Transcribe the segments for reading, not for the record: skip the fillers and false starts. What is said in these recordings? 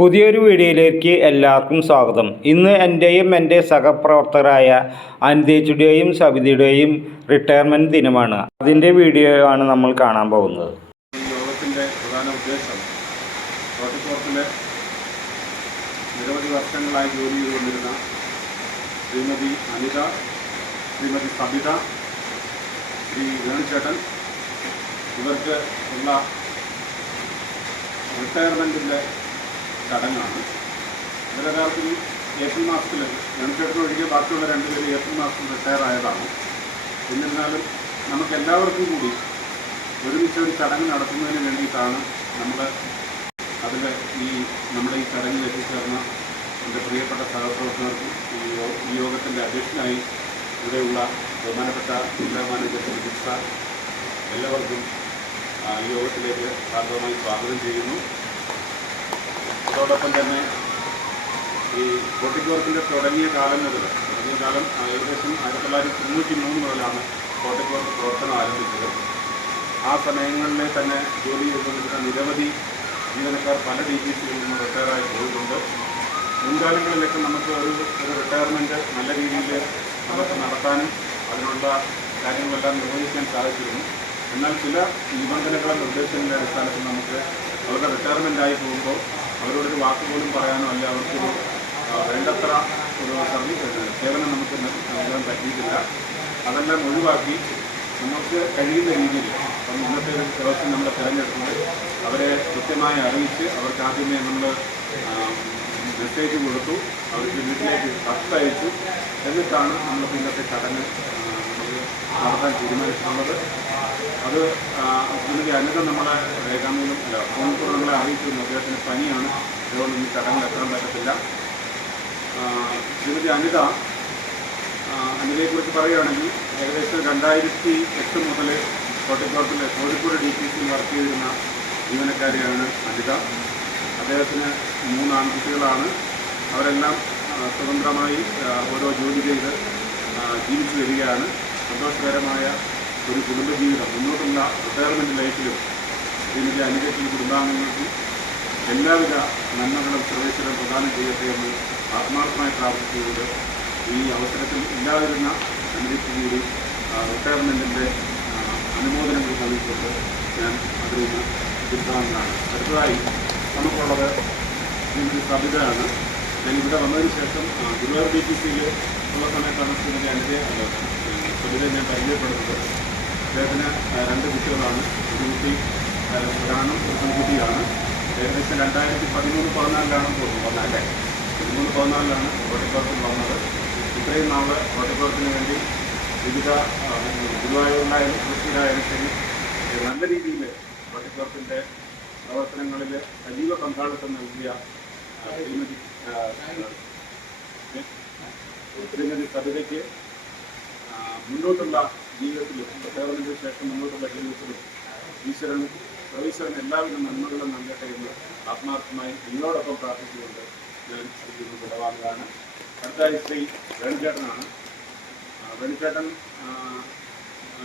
പുതിയൊരു വീഡിയോയിലേക്ക് എല്ലാവർക്കും സ്വാഗതം. ഇന്ന് എൻ്റെയും എൻ്റെ സഹപ്രവർത്തകരായ അനിതേച്ചിയുടെയും സബിതയുടെയും റിട്ടയർമെൻറ്റ് ദിനമാണ്. അതിൻ്റെ വീഡിയോ ആണ് നമ്മൾ കാണാൻ പോകുന്നത്. ഈ യോഗത്തിൻ്റെ പ്രധാന ഉദ്ദേശം ഹോർട്ടിക്കോർപ്പിലെ നിരവധി വർഷങ്ങളായി ജോലി ചെയ്തുകൊണ്ടിരുന്ന ശ്രീമതി അനിത, ശ്രീമതി സബിത, ശ്രീ വേണുചേട്ടൻ ഇവർക്ക് ഉള്ള റിട്ടയർമെൻറ്റിൻ്റെ ചടങ്ങാണ്. ഇവരൊരാൾക്ക് ഏപ്രിൽ മാസത്തിൽ വേണുചേട്ടൻ ഒഴികെ ബാക്കിയുള്ള രണ്ടുപേരും ഏപ്രിൽ മാസത്തിൽ റിട്ടയർ ആയതാണ്. എന്നിരുന്നാലും നമുക്കെല്ലാവർക്കും കൂടി ഒരുമിച്ച് ഒരു ചടങ്ങ് നടത്തുന്നതിന് വേണ്ടിയിട്ടാണ് നമ്മൾ അതിൽ നമ്മുടെ ഈ ചടങ്ങിൽ എത്തിച്ചേർന്ന എൻ്റെ പ്രിയപ്പെട്ട സഹപ്രവർത്തകർക്കും ഈ യോഗത്തിൻ്റെ അധ്യക്ഷനായി ഇവിടെയുള്ള ബഹുമാനപ്പെട്ട ജില്ലാ മാനേജർ സുജിത് സാർ എല്ലാവർക്കും ഈ യോഗത്തിലേക്ക് സാധാരണമായി സ്വാഗതം ചെയ്യുന്നു. അതോടൊപ്പം തന്നെ ഈ ഹോർട്ടിക്കോർപ്പിൻ്റെ തുടങ്ങിയ കാലം ഏകദേശം 1993 മുതലാണ് ഹോർട്ടിക്കോർപ്പ് പ്രവർത്തനം ആരംഭിച്ചത്. ആ സമയങ്ങളിലെ തന്നെ ജോലി ചെയ്തുകൊണ്ടിരുന്ന നിരവധി ജീവനക്കാർ പല DPCകളിൽ നിന്ന് റിട്ടയറായി പോയിട്ടുണ്ട്. മുൻകാലങ്ങളിലൊക്കെ നമുക്ക് ഒരു റിട്ടയർമെൻറ്റ് നല്ല രീതിയിൽ നമുക്ക് നടത്താനും അതിനുള്ള കാര്യങ്ങളെല്ലാം നിർവഹിക്കാൻ സാധിച്ചിരുന്നു. എന്നാൽ ചില നിബന്ധനകളും നിർദ്ദേശങ്ങളുടെ അടിസ്ഥാനത്തിൽ നമുക്ക് അവരുടെ റിട്ടയർമെൻറ്റായി പോകുമ്പോൾ അവരോടൊരു വാക്കുപോലും പറയാനോ അല്ല അവർക്കൊരു വേണ്ടത്ര ഒരു സേവനം നമുക്ക് നൽകാൻ പറ്റിയിട്ടില്ല. അതെല്ലാം ഒഴിവാക്കി നമുക്ക് കഴിയുന്ന രീതിയിൽ ഇന്നത്തെ ഒരു ദിവസം നമ്മൾ തിരഞ്ഞെടുക്കുന്നത് അവരെ കൃത്യമായി അറിയിച്ച് അവർക്ക് ആദ്യമേ നമ്മൾ മെസ്സേജ് കൊടുത്തു, അവർക്ക് വീട്ടിലേക്ക് കത്തയച്ചു. എന്നിട്ടാണ് നമ്മൾ ഇന്നത്തെ ചടങ്ങ് നടത്താൻ തീരുമാനിച്ചിട്ടുള്ളത്. അത് ശ്രീമതി അനിത നമ്മളെ രേഖാമൂലം ഫോൺ കൂടെ നമ്മളെ അറിയിച്ചിരുന്നു. അദ്ദേഹത്തിന് പനിയാണ്, അതുകൊണ്ട് ഈ ചടങ്ങിൽ എത്താൻ പറ്റത്തില്ല. ശ്രീമതി അനിതയെക്കുറിച്ച് പറയുകയാണെങ്കിൽ ഏകദേശം 2008 മുതൽ ഹോർട്ടിക്കോർപ്പിലെ കോഴിക്കോട് DPCയിൽ വർക്ക് ചെയ്തിരുന്ന ജീവനക്കാരിയാണ് അനിത. അദ്ദേഹത്തിന് 3 ആൺകുട്ടികളാണ്. അവരെല്ലാം സ്വതന്ത്രമായി ഓരോ ജോലി ചെയ്ത് ജീവിച്ചു വരികയാണ്. സന്തോഷകരമായ ഒരു കുടുംബജീവിതം മുന്നോട്ടുള്ള റിട്ടയർമെൻറ്റ് ലൈഫിലും ശ്രീമതി അനിതയ്ക്കും കുടുംബാംഗങ്ങൾക്കും എല്ലാവിധ നന്മകളും സർവേശ്വരം പ്രദാനം ചെയ്യട്ടെ എന്ന് ആത്മാർത്ഥമായി പ്രാർത്ഥിച്ചുകൊണ്ട് ഈ അവസരത്തിൽ ഇല്ലാതിരുന്ന അനിതയ്ക്ക് കൂടി റിട്ടയർമെൻറ്റിൻ്റെ അനുമോദനങ്ങൾ നൽകിക്കൊണ്ട് ഞാൻ അതിൽ നിന്ന് സിദ്ധാന്തമാണ്. അടുത്തതായി നമുക്കുള്ളത് ശ്രീമതി സബിതയാണ്. ഞാൻ ഇവിടെ വന്നതിന് ശേഷം ഗുരുവായൂർ DPCയിൽ ഉള്ള സമയത്താണ് ശ്രീമതി സബിതയെ ഞാൻ പരിചയപ്പെടുന്നത്. അദ്ദേഹത്തിന് 2 കുട്ടികളാണ്. ഒരു കുട്ടി ഒരാണും ഒരു പെൺകുട്ടിയാണ്. ഏകദേശം 2013-14 തോന്നുന്നു, 13-14 ഹോർട്ടിക്കോർപ്പിൽ വന്നത്. ഇത്രയും നാൾ ഹോർട്ടിക്കോർപ്പിന് വേണ്ടി വിവിധ ഗുരുവായൂരിലായാലും കൃഷിയിലായാലും ശരി നല്ല രീതിയിൽ ഹോർട്ടിക്കോർപ്പിൻ്റെ പ്രവർത്തനങ്ങളിൽ സജീവ പങ്കാളിത്തം നൽകിയ ശ്രീമതി സബിതയ്ക്ക് മുന്നോട്ടുള്ള ജീവിതത്തിലും റിട്ടയർമെൻറ്റിന് ശേഷം മുന്നോട്ടുള്ള ജീവിതത്തിലും സർവീശ്വരൻ എല്ലാവിധ നന്മകളും നൽകട്ടെ എന്ന് ആത്മാർത്ഥമായി നിങ്ങളോടൊപ്പം പ്രാർത്ഥിച്ചുകൊണ്ട് ഞാൻ വിടവാങ്ങുകയാണ്. അടുത്തായി ശ്രീ വേണുചേട്ടനാണ്. വേണുചേട്ടൻ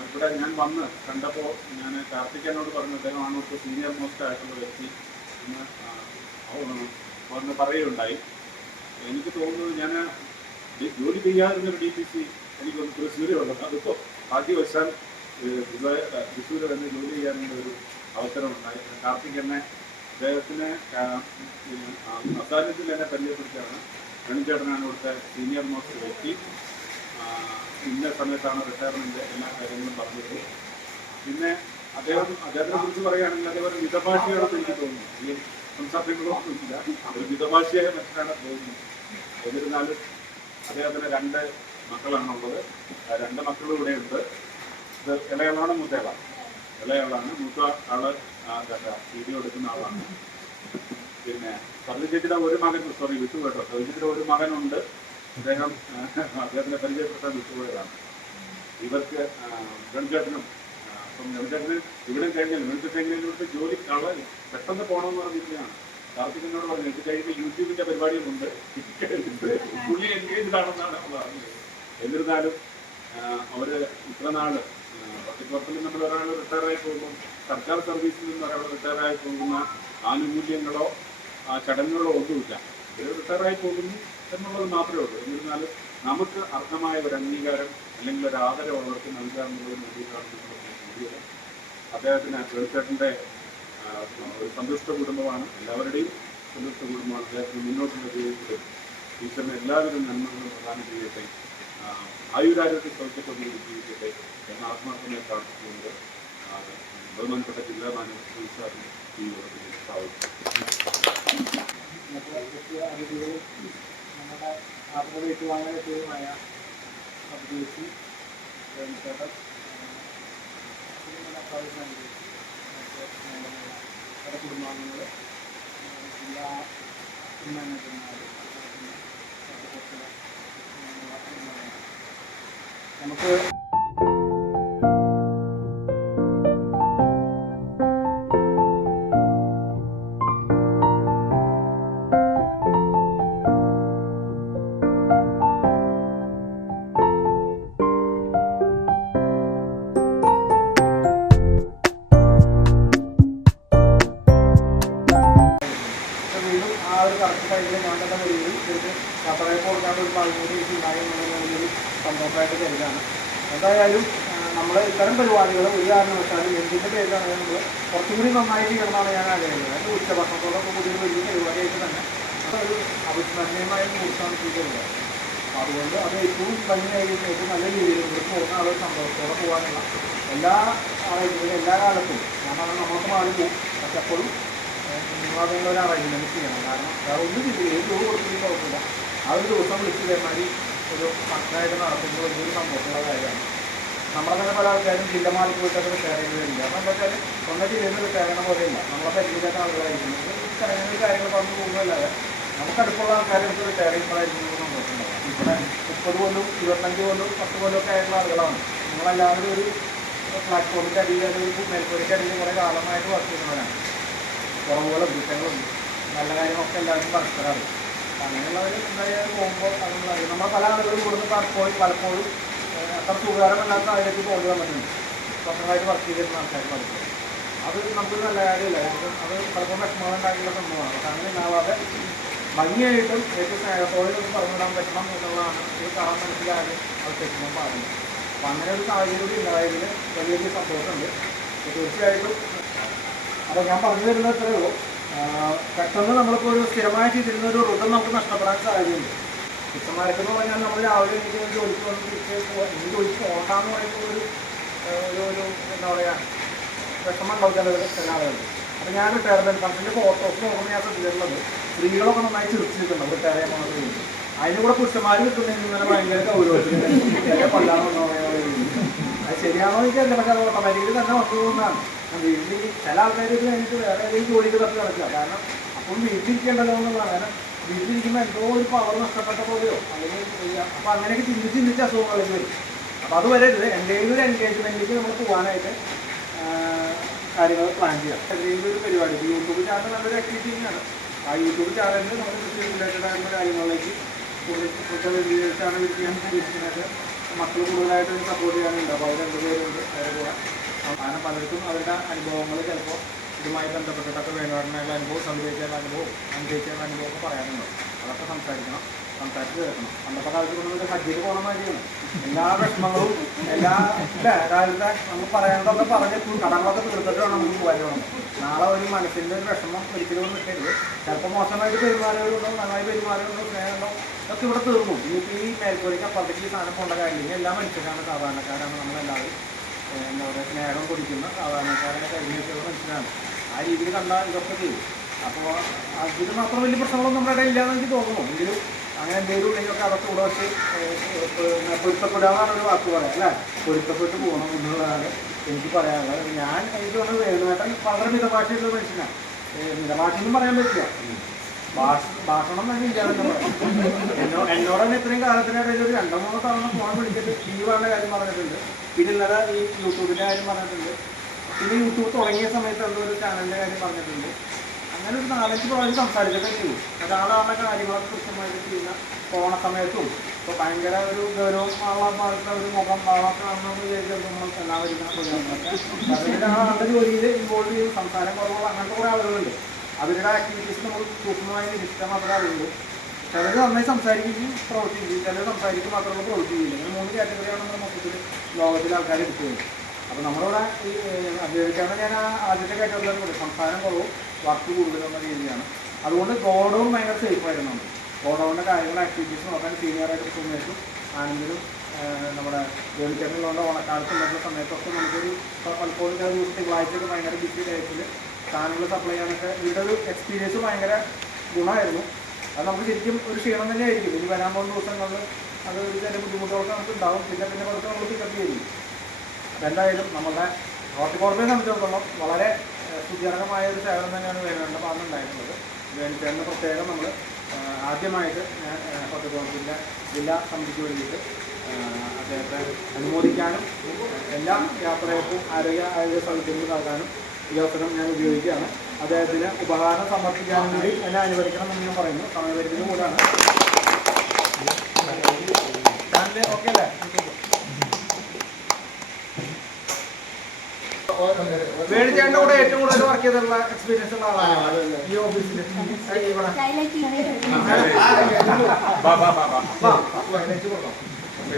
ഇവിടെ ഞാൻ വന്ന് കണ്ടപ്പോൾ ഞാൻ കാർത്തികനോട് പറഞ്ഞു, അദ്ദേഹമാണ് ഇപ്പോൾ സീനിയർ മോസ്റ്റ് ആയിട്ടുള്ള വ്യക്തി എന്ന് പറയുകയുണ്ടായി. എനിക്ക് തോന്നുന്നത് ഞാൻ ജോലി ചെയ്യാതിരുന്നൊരു DPC എനിക്കൊന്ന് തൃശ്ശൂരുള്ളത്. അതിപ്പോൾ ഭാഗ്യവശാൽ തൃശ്ശൂർ തന്നെ ജോലി ചെയ്യാനുള്ള ഒരു അവസരമുണ്ടായി. കാർത്തിക് എന്നെ അദ്ദേഹത്തിന് അസാന്നിധ്യത്തിൽ എന്നെ പരിചയപ്പെടുത്തിയാണ്. വേണുചേട്ടനാണ് ഇവിടുത്തെ സീനിയർ മോസ്റ്റ് വ്യക്തി. ഇന്ന സമയത്താണ് റിട്ടയർമെൻറ്റ് എല്ലാ കാര്യങ്ങളും പറഞ്ഞത്. പിന്നെ അദ്ദേഹത്തിനെ കുറിച്ച് പറയുകയാണെങ്കിൽ അതേപോലെ മിതഭാഷയാണെന്ന് എനിക്ക് തോന്നുന്നു. ഈ സംസാരങ്ങളൊന്നുമില്ല, ഒരു മിതഭാഷയായ മനുഷ്യനാണ് തോന്നുന്നു. എന്നിരുന്നാലും അദ്ദേഹത്തിന് 2 മക്കളാണുള്ളത്. 2 മക്കളും ഇവിടെയുണ്ട്. ഇത് ഇളയാളാണ്, മൂത്തയാളാണ്. ഇളയാളാണ്. മൂത്ത ആള് വീഡിയോ എടുക്കുന്ന ആളാണ്. പിന്നെ സബിതയുടെ ഒരു മകൻ വിട്ടുപോയിട്ടോ. സബിതയുടെ ഒരു മകനുണ്ട്. അദ്ദേഹത്തിനെ പരിചയപ്പെടുത്താൻ വിട്ടുപോയതാണ്. ഇവർക്ക് വേണുചേട്ടനും അപ്പം വേണുചേട്ടന് ഇവിടെ കഴിഞ്ഞാൽ ഇവിടുത്തെ ജോലി പെട്ടെന്ന് പോകണമെന്ന് പറഞ്ഞിരിക്കുകയാണ്. കാർത്തികനോട് പറഞ്ഞു ഇത് കഴിഞ്ഞ് യൂട്യൂബിൻ്റെ പരിപാടികളുണ്ട്, പുള്ളി എൻഗേജ്ഡ് ആണെന്നാണ് പറഞ്ഞത്. എന്നിരുന്നാലും അവർ ഇത്ര നാൾ ഹോർട്ടിക്കോർപ്പിൽ നമ്മൾ ഒരാൾ റിട്ടയറായി പോകുമ്പോൾ സർക്കാർ സർവീസിൽ നിന്ന് ഒരാൾ റിട്ടയറായി പോകുന്ന ആനുകൂല്യങ്ങളോ ചടങ്ങുകളോ ഒന്നുമില്ല. ഇത് റിട്ടയറായി പോകുന്നു എന്നുള്ളത് മാത്രമേ ഉള്ളൂ. എന്നിരുന്നാലും നമുക്ക് അർഹമായ ഒരു അംഗീകാരം അല്ലെങ്കിൽ ഒരു ആദരവ് അവർക്ക് നൽകുക എന്നുള്ളതിന് വേണ്ടിയിട്ടാണ് നമ്മൾ കൂടിയത്. അദ്ദേഹത്തിന് തീർച്ചയായിട്ടും ഒരു സന്തുഷ്ട കുടുംബമാണ്, എല്ലാവരുടെയും സന്തുഷ്ട കുടുംബമാണ്. അദ്ദേഹത്തിന് മുന്നോട്ടുള്ള ജീവിതത്തിൽ ഈശ്വരന് എല്ലാവരും നന്മകളും പ്രദാനം ചെയ്യട്ടെ, ആയുരാരോഗ്യ സൗഖ്യത്തോടുകൂടി ജീവിക്കട്ടെ എന്ന ആത്മാർത്ഥമായി പ്രാർത്ഥിച്ചുകൊണ്ട് ബഹുമാനപ്പെട്ട ജില്ലാ മാനേജർ സാറിന് ഈ യോഗത്തിൽ അതിഥികളും നമ്മുടെ ആത്മ ഏറ്റുവാങ്ങലുമായ അഭിദേശി ചേട്ടൻ പല കുടുംബാംഗങ്ങൾ ജില്ലാ മാനേജർമാർ നമുക്ക് കറക്റ്റ് ടൈമിൽ ഞാൻ തന്നെ വരികയും ഇതിന് യാത്രയ്ക്ക് കൊടുക്കാൻ ഒരു പാൽമൂടി ഉണ്ടായി എന്നുള്ളൊരു സന്തോഷമായിട്ട് കരുതാണ്. എന്തായാലും നമ്മൾ ഇത്തരം പരിപാടികൾ ഒരു കാരണവശാലും എന്തിൻ്റെ പേരിലാണ് നമ്മൾ കുറച്ചും കൂടി നന്നായിട്ട് ചെയ്യണമെന്നാണ് ഞാൻ ആഗ്രഹിക്കുന്നത്. അതിൻ്റെ ഉച്ചഭക്ഷണത്തോടൊക്കെ കൂടി വലിയ പരിപാടിയായിട്ട് തന്നെ അതൊരു അവിസ്മരണീയമായ മുഹൂർത്തമാണ് ചെയ്തിട്ടുള്ളത്. അപ്പോൾ അതുകൊണ്ട് അത് ഏറ്റവും ഭംഗിയായി ഏറ്റവും നല്ല രീതിയിൽ ഇവിടെ പോകുന്ന ആളുകൾ സന്തോഷത്തോടെ പോകാനുള്ള എല്ലാ അറേഞ്ച്മെൻറ്റും എല്ലാ കാലത്തും ഞാൻ പറഞ്ഞാൽ നമ്മൾക്ക് മാറി പോകും. പക്ഷെ അപ്പോഴും നിങ്ങളതിനുള്ള ഒരു അറേഞ്ച്മെൻറ്റ് ചെയ്യണം. കാരണം വേറെ ഒന്നും ചെയ്യില്ല, ഏത് രൂപ കൊടുത്തിട്ടും കുഴപ്പമില്ല. ആ ഒരു ദിവസം വിളിച്ച് ഇതേമാതിരി ഒരു ഫംഗ്ഷനായിട്ട് നടത്തുന്നത് വലിയൊരു സന്തോഷമുള്ള കാര്യമാണ്. നമ്മളെ തന്നെ പല ആൾക്കാരും ജില്ല മാറി പോയിട്ടൊക്കെ ഷെയർ ചെയ്ത് വരില്ല. അപ്പോൾ എന്താ വെച്ചാൽ സ്വന്തം ജില്ലയിൽ നിന്ന് ഷെയർ ചെയ്യുന്ന പോലെയില്ല, നമ്മളെ പരിചയമില്ലാത്ത ആളുകളായിരിക്കും ചടങ്ങിന് കാര്യങ്ങൾ പറഞ്ഞു പോകുന്നതല്ലാതെ നമുക്ക് അടുപ്പുള്ള ആൾക്കാരെടുത്ത് ഷെയർ ചെയ്യുമ്പോഴായിരിക്കും സന്തോഷമുണ്ടാകും. ഇവിടെ 30 കൊല്ലം 25 കൊല്ലം 10 കൊല്ലമൊക്കെ ആയിട്ടുള്ള ആളുകളാണ്. നിങ്ങളെല്ലാവരും ഒരു പ്ലാറ്റ്ഫോമിൻ്റെ അടിയിൽ ഒരു മേൽക്കൂരയ്ക്ക് അടിയിൽ കുറേ കാലമായിട്ട് വർക്ക് ചെയ്യുന്നവരാണ്. കുറവുകളും കുറ്റങ്ങളും നല്ല കാര്യങ്ങളൊക്കെ എല്ലാവരും പരസ്പരമാണ്. അങ്ങനെയുള്ളവർ എന്തായാലും പോകുമ്പോൾ അതുകൊണ്ടറിയാം. നമ്മൾ പല ആളുകളും ഇവിടുന്ന് പലപ്പോഴും അത്ര സുഖകരമല്ലാത്ത അതിലേക്ക് പോകേണ്ടി വന്നിട്ടുണ്ട്. സ്വന്തമായിട്ട് വർക്ക് ചെയ്തിരുന്ന ആൾക്കാർ പലപ്പോഴും അത് നമുക്ക് നല്ല കാര്യമില്ല. അത് പലപ്പോഴും വിഷമങ്ങളുണ്ടായിട്ടുള്ള സംഭവമാണ്. പക്ഷെ അങ്ങനെ ഉണ്ടാവാതെ ഭംഗിയായിട്ടും ഏറ്റവും സ്നേഹത്തോടെ ഒന്ന് പറഞ്ഞിടാൻ പറ്റണം എന്നുള്ളതാണ് ഒരു കാണാൻ മനസ്സിലാക്കി അത് തെറ്റുമ്പോൾ പാടില്ല. അപ്പം അങ്ങനെ ഒരു സാഹചര്യം ഉണ്ടായതിൽ വലിയൊരു സന്തോഷമുണ്ട്. തീർച്ചയായിട്ടും അപ്പോൾ ഞാൻ പറഞ്ഞു തരുന്നത് ഇത്രയേ ഉള്ളൂ. പെട്ടെന്ന് നമ്മളിപ്പോൾ ഒരു സ്ഥിരമായി ചെയ്തിരുന്ന ഒരു റൂട്ട് നമുക്ക് നഷ്ടപ്പെടാൻ സാധ്യതയുണ്ട്. പുരുഷന്മാർക്കെന്ന് പറഞ്ഞാൽ നമ്മൾ രാവിലെ എനിക്ക് ജോലിക്ക് വന്ന് തിരിച്ച് എനിക്ക് ജോലിക്ക് പോകണ്ടെന്ന് പറയുമ്പോൾ ഒരു എന്താ പറയുക വിഷമം ഉണ്ടാവും ചില ആളുകൾക്ക്. അപ്പോൾ ഞാൻ റിട്ടയർമെൻറ്റ് ഫംഗ്ഷൻ്റെ ഫോട്ടോസ് നോക്കുമ്പോൾ ഞാൻ ശ്രദ്ധിച്ചിട്ടുള്ളത് സ്ത്രീകളൊക്കെ നന്നായി ചിരിച്ചിട്ടുണ്ടാവും റിട്ടയർ ചെയ്യാൻ പോകുന്ന സ്ത്രീ. അതിന് കൂടെ പുരുഷന്മാർ കിട്ടുന്നെങ്കിൽ ഇങ്ങനെ ഭയങ്കര ഗൗരവത്തിൽ കൊല്ലാമെന്നോ അത് ശരിയാണോ എനിക്കറിയില്ല. പക്ഷേ അത് ഓട്ടോമാറ്റിക്കലി തന്നെ വന്നു പോകുന്നതാണ്. വീട്ടിൽ ചില ആൾക്കാർ ഇത് കഴിഞ്ഞിട്ട് വേറെ ഏതെങ്കിലും ജോലിക്ക് തപ്പി നടക്കുക. കാരണം അപ്പം വീട്ടിലിരിക്കേണ്ടല്ലോ എന്നുള്ളതാണ്. കാരണം വീട്ടിലിരിക്കുമ്പോൾ എന്തോ ഒരു പവർ നഷ്ടപ്പെട്ട പോലെയോ അല്ലെങ്കിൽ അപ്പോൾ അങ്ങനെയൊക്കെ ചിന്തിച്ച് അസുഖങ്ങളിലേക്ക് വരും. അപ്പോൾ അത് വരരുത്. എന്തെങ്കിലും ഒരു എൻഗേജ്മെൻറ്റിലേക്ക് നമ്മൾ പോകാനായിട്ട് കാര്യങ്ങൾ പ്ലാൻ ചെയ്യാം. എന്തെങ്കിലും ഒരു പരിപാടി യൂട്യൂബ് ചാനൽ നല്ലൊരു ആക്ടിവിറ്റി തന്നെയാണ്. ആ യൂട്യൂബ് ചാനലിൽ നമ്മൾ കൃഷി റിലേറ്റഡ് ആയിട്ടുള്ള കാര്യങ്ങളിലേക്ക് കൂടുതൽ വീഡിയോസാണ് ചെയ്യാൻ ഉദ്ദേശിക്കുന്നത്. മക്കൾ കൂടുതലായിട്ട് സപ്പോർട്ട് ചെയ്യാനുണ്ട്. അപ്പോൾ അവർ 2 പേരുണ്ട് അവരെ കൂടെ. അങ്ങനെ പലർക്കും അവരുടെ അനുഭവങ്ങൾ ചിലപ്പോൾ ഇതുമായി ബന്ധപ്പെട്ടിട്ടൊക്കെ വേണമായിട്ടുള്ള അനുഭവം, സംഭവിക്കാനുള്ള അനുഭവം, അനുഭവിക്കാനുള്ള അനുഭവമൊക്കെ പറയാനുണ്ടോ അതൊക്കെ സംസാരിച്ച് കേൾക്കണം. അന്നത്തെ കാലത്ത് കൊണ്ടൊരു ഹജ്ജിൽ പോകണ മാതിരിയാണ്. എല്ലാ വിഷമങ്ങളും കാലത്തെ നമുക്ക് പറയാനതൊക്കെ പറഞ്ഞ് കടങ്ങളൊക്കെ തീർത്തിട്ട് വേണം നമുക്ക് പോകാൻ. നാളെ ഒരു മനസ്സിൻ്റെ ഒരു വിഷമം ഒരിക്കലും നിൽക്കരുത്. ചിലപ്പോൾ മോശമായിട്ട് പെരുമാറിയവരുണ്ടോ, നന്നായി പെരുമാറിയവരുണ്ടോ, സ്നേഹമുണ്ടോ ഒക്കെ ഇവിടെ തീർന്നു. ഈ മേൽക്കൂരയ്ക്ക് അപ്പുറത്തേക്ക് ഈ സാധനം പോകേണ്ട കാര്യമില്ല. എല്ലാ മനുഷ്യരാണ്, സാധാരണക്കാരാണ്. നമ്മളെല്ലാവരും എന്താ പറയുക സ്നേഹം കൊടുക്കുന്ന സാധാരണക്കാരെ കഴിഞ്ഞിട്ടുള്ള മനുഷ്യരാണ്. ആ രീതിയിൽ കണ്ടാൽ ഇതൊക്കെ ചെയ്യും. അപ്പോൾ അതിന് മാത്രം വലിയ പ്രശ്നങ്ങളൊന്നും നമ്മുടെ ഇടയിൽ ഇല്ലാന്ന് എനിക്ക് തോന്നുന്നു. എങ്കിലും അങ്ങനെ എന്തെങ്കിലും ഉണ്ടെങ്കിലൊക്കെ അതൊക്കെ ഇവിടെ വെച്ച് പൊരുത്തപ്പെടാന്നാണ് ഒരു വാക്ക് പറയാം അല്ലേ. പൊരുത്തപ്പെട്ട് പോകണം എന്നുള്ളതാണ് എനിക്ക് പറയാനുള്ളത്. ഞാൻ എനിക്ക് തോന്നുന്നത് വേണുവേട്ടൻ വളരെ മിതഭാഷയുള്ള മനുഷ്യനാണ്. മിതഭാഷയൊന്നും പറയാൻ പറ്റില്ല. ഭാഷണം തന്നെ ഇല്ലാതെ എന്നോട് തന്നെ ഇത്രയും കാലത്തിനിടയിൽ ഒരു 2-3 തവണ ഫോൺ വിളിച്ചിട്ട് ലീവാണ് കാര്യം പറഞ്ഞിട്ടുണ്ട്. പിന്നെ ഇന്നലെ ഈ യൂട്യൂബിൻ്റെ കാര്യം പറഞ്ഞിട്ടുണ്ട്. പിന്നെ യൂട്യൂബ് തുടങ്ങിയ സമയത്ത് എന്തോ ഒരു ചാനലിൻ്റെ കാര്യം പറഞ്ഞിട്ടുണ്ട്. അങ്ങനെ ഒരു 4-5 പ്രാവശ്യം സംസാരിച്ചിട്ടേ ചെയ്യും. ഒരാളാണ് കാര്യങ്ങളൊക്കെ കൃത്യമായിട്ട് ചെയ്യുന്ന പോണ സമയത്തും ഇപ്പോൾ ഭയങ്കര ഒരു ഗൗരവം ആളാത്ത ഒരു മുഖം ഭാവമൊക്കെ കാണണമെന്ന് വിചാരിച്ചത് നമ്മൾ എല്ലാവരും അതിൻ്റെ ആളുടെ ജോലിയിൽ ഇൻവോൾവ് ചെയ്ത് സംസാരം കുറവുള്ള അങ്ങനത്തെ കുറേ ആളുകളുണ്ട്. അവരുടെ ആക്ടിവിറ്റീസ് നമ്മൾ സൂക്ഷ്മമായി നിരീക്ഷിക്കാൻ മാത്രമേ അറിയുള്ളൂ. ചിലർ നന്നായി സംസാരിക്കുകയും പ്രവർത്തിക്കുകയും ചിലർ സംസാരിക്കും മാത്രമേ പ്രവർത്തിക്കുകയില്ല. ഇങ്ങനെ 3 കാറ്റഗറിയാണ് നമ്മൾ മൊത്തത്തിൽ ലോകത്തിലെ ആൾക്കാർ എടുക്കുന്നത്. അപ്പോൾ നമ്മളിവിടെ ഈ അഭിമുഖീകരിക്കാതെ ഞാൻ ആദ്യത്തെ കാറ്റഗറിയിലാണ് പറയുന്നത്, സംസാരം കുറവും വർക്ക് കൂടുതലെന്ന രീതിയാണ്. അതുകൊണ്ട് ഗോഡൗൺ ഭയങ്കര സേഫായിരുന്നു. നമ്മൾ ഗോഡൗണിൻ്റെ കാര്യങ്ങൾ ആക്ടിവിറ്റീസ് നോക്കാൻ സീനിയറായിട്ട് സമയത്തും ആണെങ്കിലും നമ്മുടെ ജോലിക്കാരുള്ളതുകൊണ്ട് ഓണക്കാലത്ത് ഉള്ള സമയത്തൊക്കെ നമുക്കൊരു പലപ്പോഴും ചില ദിവസം തിങ്കളാഴ്ചയൊക്കെ ഭയങ്കര ബിസി ഡേറ്റിൽ സാധനങ്ങൾ സപ്ലൈ ചെയ്യാനൊക്കെ ഇവിടെ ഒരു എക്സ്പീരിയൻസ് ഭയങ്കര ഗുണമായിരുന്നു. അത് നമുക്ക് ശരിക്കും ഒരു ക്ഷീണം തന്നെ ആയിരിക്കും. ഇനി വരാൻ പോകുന്ന ദിവസങ്ങളിൽ അത് ഒരു ചില ബുദ്ധിമുട്ടുകളൊക്കെ നമുക്ക് ഉണ്ടാവും. പിന്നെ കുറച്ച് നമ്മൾ പിക്കപ്പ് ചെയ്യും. അപ്പോൾ എന്തായാലും നമ്മുടെ ഹോർട്ടിക്കോർപ്പിനെ സംബന്ധിച്ചിടത്തോളം വളരെ സുഖജനകമായ ഒരു സേവനം തന്നെയാണ് വേണ്ട ഭാഗം ഉണ്ടായിട്ടുള്ളത്. വേണ്ടിച്ചേർന്ന് പ്രത്യേകം നമ്മൾ ആദ്യമായിട്ട് ഞാൻ ഹോർട്ടിക്കോർപ്പിൻ്റെ ജില്ലാ സമിതിക്ക് വേണ്ടിയിട്ട് അദ്ദേഹത്തെ അനുമോദിക്കാനും എല്ലാ യാത്രകൾക്കും ആരോഗ്യ സൗകര്യങ്ങൾ നൽകാനും ഈ അവസരം ഞാൻ ഉപയോഗിക്കുകയാണ്. അദ്ദേഹത്തിന് ഉപഹാരം സമർപ്പിക്കാനും കൂടി എന്നെ അനുവദിക്കണം എന്ന് ഞാൻ പറയുന്നു. സമയപരിധിയും കൂടാണ്. ഓക്കെ അല്ലേ? വേണിച്ചേട്ടൻ്റെ കൂടെ ഏറ്റവും കൂടുതൽ വർക്ക് ചെയ്തിട്ടുള്ള എക്സ്പീരിയൻസ് ഉള്ള ആളാണ് ഈ ഓഫീസിൽ.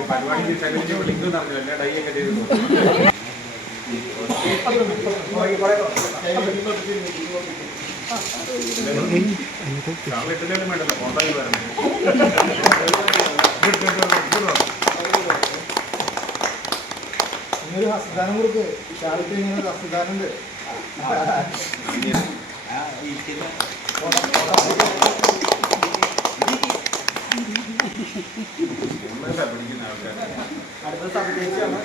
പരിപാടിക്ക് വിളിക്കും നടന്നില്ല, ഡൈ ഒക്കെ ചെയ്തു. ചാർലിട്ടിലും വേണ്ടല്ലോ കോണ്ടായി വരണം. ഇങ്ങനൊരു ഹസ്തദാനം കൊടുക്ക്. ചാർലിട്ട് ഇങ്ങനൊരു ഹസ്തദാനം ഉണ്ട്. പിടിക്കുന്ന ആൾക്കാർ അടുത്ത സബ്ജക്റ്റാണ്.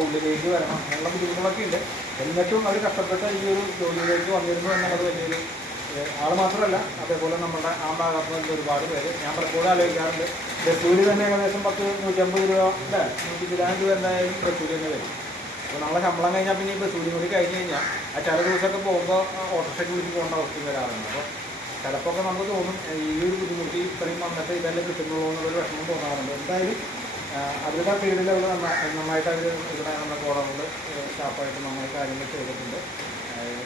ഉള്ളിലേക്ക് വരണം എന്നുള്ള ബുദ്ധിമുട്ടുകളൊക്കെ ഉണ്ട്. എന്നിട്ടും അവർ കഷ്ടപ്പെട്ട് ഈ ഒരു ജോലിയിലേക്ക് വന്നിരുന്നു എന്നുള്ളത് വലിയൊരു ആൾ മാത്രമല്ല, അതേപോലെ നമ്മുടെ ആ ഭാഗത്ത് നിന്ന് ഒരുപാട് പേര് ഞാൻ പലപ്പോഴും ആലോചിക്കാറുണ്ട്. ബസ്സൂരി തന്നെ ഏകദേശം 150 രൂപ അല്ലേ, 120 രൂപ എന്തായാലും ബസ്സൂരി തന്നെ വരും. അപ്പോൾ നമ്മളെ ശമ്പളം കഴിഞ്ഞാൽ പിന്നെ ഈ ബസ്സൂരി കൂടി കഴിഞ്ഞ് കഴിഞ്ഞാൽ ആ ചില ദിവസമൊക്കെ പോകുമ്പോൾ ഓട്ടോറിക്ഷയ്ക്ക് വിളിച്ച് പോകേണ്ട അവസ്ഥയും വരാറുണ്ട്. അപ്പോൾ ചിലപ്പോൾ നമുക്ക് തോന്നും ഈ ഒരു ബുദ്ധിമുട്ട് ഇത്രയും വന്നിട്ട് ഇതെല്ലാം കിട്ടുന്നുള്ളൂ എന്നുള്ളൊരു വിഷമം തോന്നാറുണ്ട്. എന്തായാലും അവരുടെ ഫീൽഡിലുള്ള നന്നായിട്ട് അവർ ഇവിടെ നമ്മുടെ ഗോഡൗണിൽ സ്റ്റാഫായിട്ട് നന്നായി കാര്യങ്ങൾ ചെയ്തിട്ടുണ്ട്.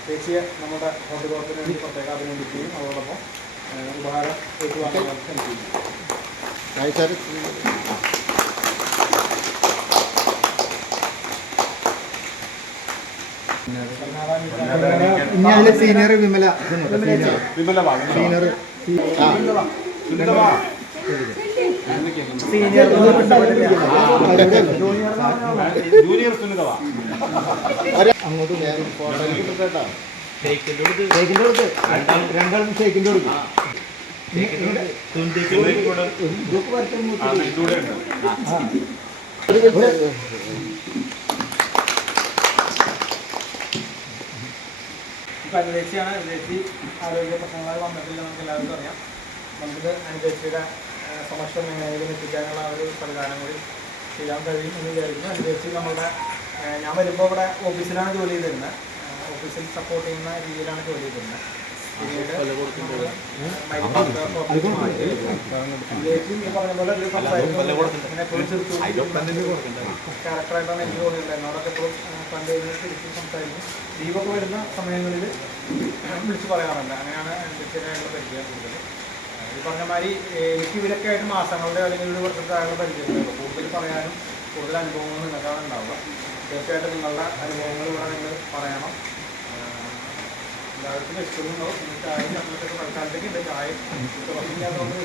ചേച്ചിയെ നമ്മുടെ ഹോർട്ടിക്കോർപ്പിന് വേണ്ടി പ്രത്യേകം അഭിനന്ദിക്കുകയും അതോടൊപ്പം ഉപഹാരം ഏറ്റുവാങ്ങാൻ ശ്രമിക്കുകയും. ഇനി അതിലെ സീനിയർ വിമല സീനിയർ ജൂനിയർ സുനിതവാ അങ്ങോട്ട് രണ്ടാളും ഷേക്കിൻ്റെ കൊടുക്കും. ഇപ്പം അനുദേശിയാണ്. അനുദേശി ആരോഗ്യ പ്രശ്നങ്ങളായി വന്നിട്ടില്ല, നമുക്ക് എല്ലാവർക്കും അറിയാം. നമുക്ക് അനുദേശിയുടെ സമക്ഷം എങ്ങനെയെങ്കിലും എത്തിക്കാനുള്ള ഒരു സംവിധാനം കൂടി ചെയ്യാൻ കഴിയും എന്ന് വിചാരിക്കുന്നു. അനുദേശി നമ്മുടെ ഞാൻ വരുമ്പോൾ ഇവിടെ ഓഫീസിലാണ് ജോലി ചെയ്തിരുന്നത്. ഓഫീസിൽ സപ്പോർട്ട് ചെയ്യുന്ന രീതിയിലാണ് ജോലി ചെയ്തിരുന്നത്. പിന്നീട് ഈ പറഞ്ഞ പോലെ ഒരു ക്യാരക്ടറായിട്ടാണ് എനിക്ക് തോന്നിയിട്ടുള്ളത്. എന്നോടൊക്കെ എപ്പോഴും കണ്ടു കഴിഞ്ഞാൽ തിരിച്ച് സംസാരിക്കും. ലീവൊക്കെ വരുന്ന സമയങ്ങളിൽ വിളിച്ച് പറയാറുണ്ട്. അങ്ങനെയാണ് അനുസരിച്ചായിട്ടുള്ള പരിചയം കൂടുതൽ. ഈ പറഞ്ഞ മാതിരി എനിക്ക് ഇവരൊക്കെ ആയിട്ട് മാസങ്ങളുടെ അല്ലെങ്കിൽ ഒരു വർഷത്തായുള്ള പരിചയമുള്ളൂ. കൂടുതൽ പറയാനും കൂടുതൽ അനുഭവങ്ങൾ നിങ്ങൾക്കാണ് ഉണ്ടാവുക. തീർച്ചയായിട്ടും നിങ്ങളുടെ അനുഭവങ്ങൾ ഇവിടെ നിങ്ങൾ പറയണം. എല്ലാവർക്കും ഇഷ്ടമുണ്ടോ? ചായ നമ്മളൊക്കെ തൽക്കാലത്തേക്ക് ഉണ്ട്. ചായ അതുകൊണ്ട്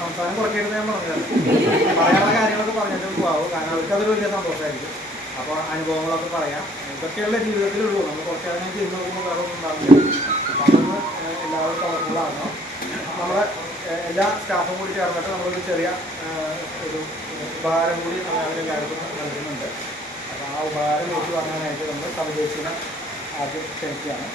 സംസാരം കുറയ്ക്കരുത് ഞാൻ പറഞ്ഞത്. പറയാനുള്ള കാര്യങ്ങളൊക്കെ പറഞ്ഞിട്ട് പോകാവും. കാരണം അവർക്കതൊരു വലിയ സന്തോഷമായിരിക്കും. അപ്പോൾ അനുഭവങ്ങളൊക്കെ പറയാം. ഇതൊക്കെയുള്ള ജീവിതത്തിലുള്ളൂ. നമ്മൾ കുറച്ച് കാര്യം ചെയ്ത് നോക്കുമ്പോൾ വേറെ ഒന്നും ഉണ്ടാവില്ല. അതൊന്ന് എല്ലാവരും കളർഫുള്ളാകണം. നമ്മുടെ എല്ലാ സ്റ്റാഫും കൂടി ചേർന്നിട്ട് നമ്മളൊരു ചെറിയ ഒരു ഉപഹാരം കൂടി അവരെല്ലാവർക്കും നൽകുന്നുണ്ട്. അപ്പോൾ ആ ഉപഹാരം വെച്ച് വാങ്ങാനായിട്ട് നമ്മൾ സവിദേശിനെ ആദ്യം ക്ഷണിക്കുകയാണ്.